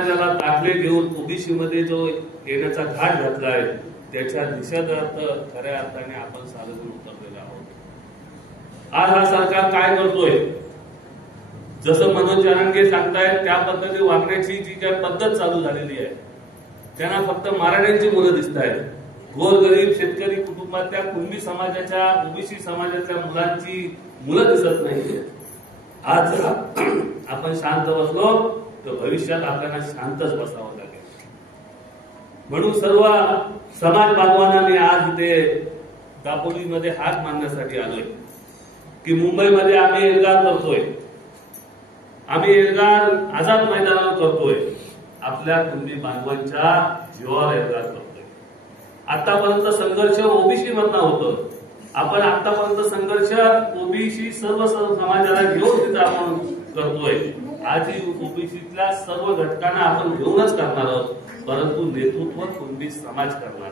समाजाला दाखले घेऊन ओबीसी मध्ये जो येण्याचा घाट घातला आहे त्याच्या निषेधार्थ खऱ्या अर्थाने आपण सार्वजनिक उतरलेलो आहोत। आज हा सरकार काय करतोय, जसं मनोज जरांगे सांगतायत त्या पद्धतीने वागण्याची जी काय पद्धत चालू झालेली आहे, त्यांना फक्त मराठ्यांची मुलं दिसत आहेत, गोरगरीब शेतकरी कुटुंबातल्या कुणबी समाजाच्या ओबीसी समाजाच्या मुलांची मुलं दिसत नाही। आज जर आपण शांत बसलो तर भविष्यात आपल्याला शांतच बसावं लागेल। म्हणून सर्व समाज बांधवांना मी आज इथे दापोलीमध्ये हात मारण्यासाठी आलोय की मुंबईमध्ये आम्ही एल्गार करतोय, आम्ही एल्गार आझाद मैदानावर करतोय, आपल्या कुणबी बांधवांच्या जीवावर एल्गार करतोय। आतापर्यंत संघर्ष ओबीसी मधनं होतं, आपण आतापर्यंत संघर्ष ओबीसी सर्व समाजाला घेऊन तिथं आपण करतोय। आजही ओबीसीतल्या सर्व घटकांना आपण घेऊनच करणार आहोत, परंतु नेतृत्व कुणबी समाज करणार।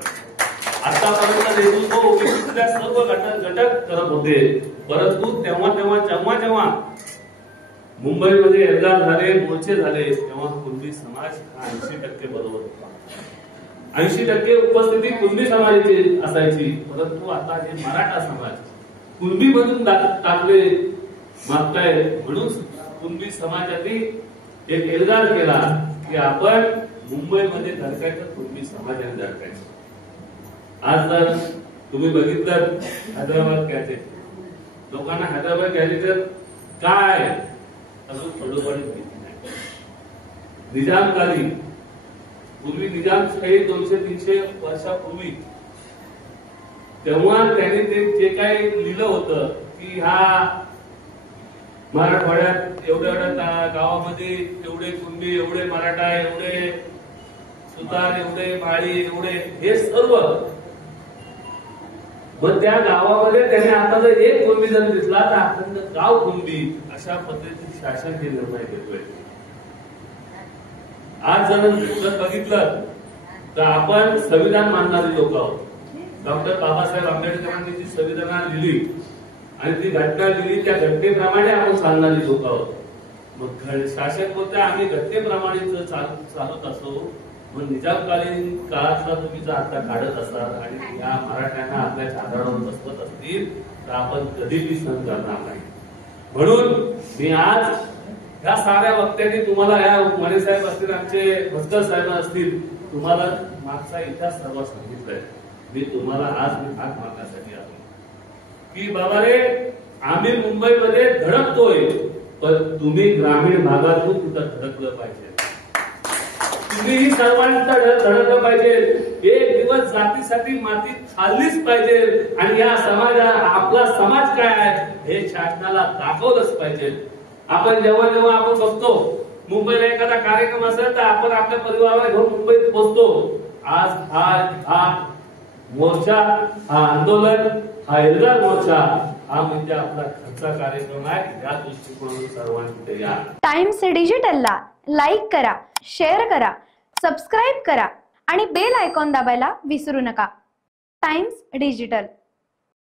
आतापर्यंत नेतृत्व ओबीसीतल्या सर्व घटक करत होते, परंतु जेव्हा मुंबईमध्ये एल्गार झाले, मोर्चे झाले, तेव्हा कुणबी समाज 80% बरोबर होता। 80% उपस्थिती कुणबी समाजाची असायची, परंतु आता हे मराठा समाज कुणबी मधून टाकले मागताय। म्हणून कुणबी समाजाने एक एल्गार केला की आपण मुंबईमध्ये धडकायचं, कुणबी समाजाने धडकायचं। आज जर तुम्ही बघितलं हैदराबाद कॅचे, लोकांना हैदराबाद कॅचे काय अजून खडोबाडी माहिती नाही। निजामकाली पूर्वी निजामशाही 200-300 वर्षापूर्वी तेव्हा त्यांनी ते जे काही लिहिलं होतं की हा मराठवाड्यात एवढ्या गावामध्ये एवढे कुणबी, एवढे मराठा, एवढे सुतार, एवढे माळी, एवढे हे सर्व, मग त्या गावामध्ये त्याने आता जर एक कुणबी जर दिसला तर अखंड गाव कुणबी अशा पद्धतीने शासन हे निर्णय घेतोय। आज जर बघितलं तर आपण संविधान मानणारी लोक आहोत। डॉक्टर बाबासाहेब आंबेडकरांनी जी संविधान लिहिली आणि ती घटना लिहिली, त्या घटनेप्रमाणे आपण चालणारी लोक आहोत। मग शासन बोलते आम्ही घटनेप्रमाणे चालत असो, मग निजामकालीन काळातला तुम्ही जर आता काढत असाल आणि या मराठ्यांना आपल्या चादरावर बसवत असतील तर आपण कधीही सहन करणार नाही। म्हणून मी आज या साऱ्या वक्त्यांनी तुम्हाला, या माने साहेब असतील, आमचे भस्कर साहेब असतील, तुम्हाला मागचा इतिहास सर्व सांगितलाय। मी तुम्हाला आज हात मारण्यासाठी आलो की बाबा रे, आम्ही मुंबईमध्ये धडकतोय, पण तुम्ही ग्रामीण भागातून कुठं धडकलं पाहिजे, तुम्हीही सर्वांचा धडकलं पाहिजे। एक दिवस जातीसाठी माती खाल्लीच पाहिजे आणि या आपला समाज काय आहे हे शासनाला दाखवलंच पाहिजे। आपण जेव्हा आपण बघतो मुंबईला एखादा कार्यक्रम असेल तर आपण आपल्या परिवाराला घेऊन मुंबईत पोहोचतो। आज हा मोर्चा, हा आंदोलन, हा एल्गार मोर्चा, हा म्हणजे आपला खर्चा कार्यक्रम आहे। या दृष्टिकोनातून सर्वांनी या टाइम्स डिजिटलला लाईक करा, शेअर करा, सबस्क्राईब करा आणि बेल आयकॉन दाबायला विसरू नका। Times digital.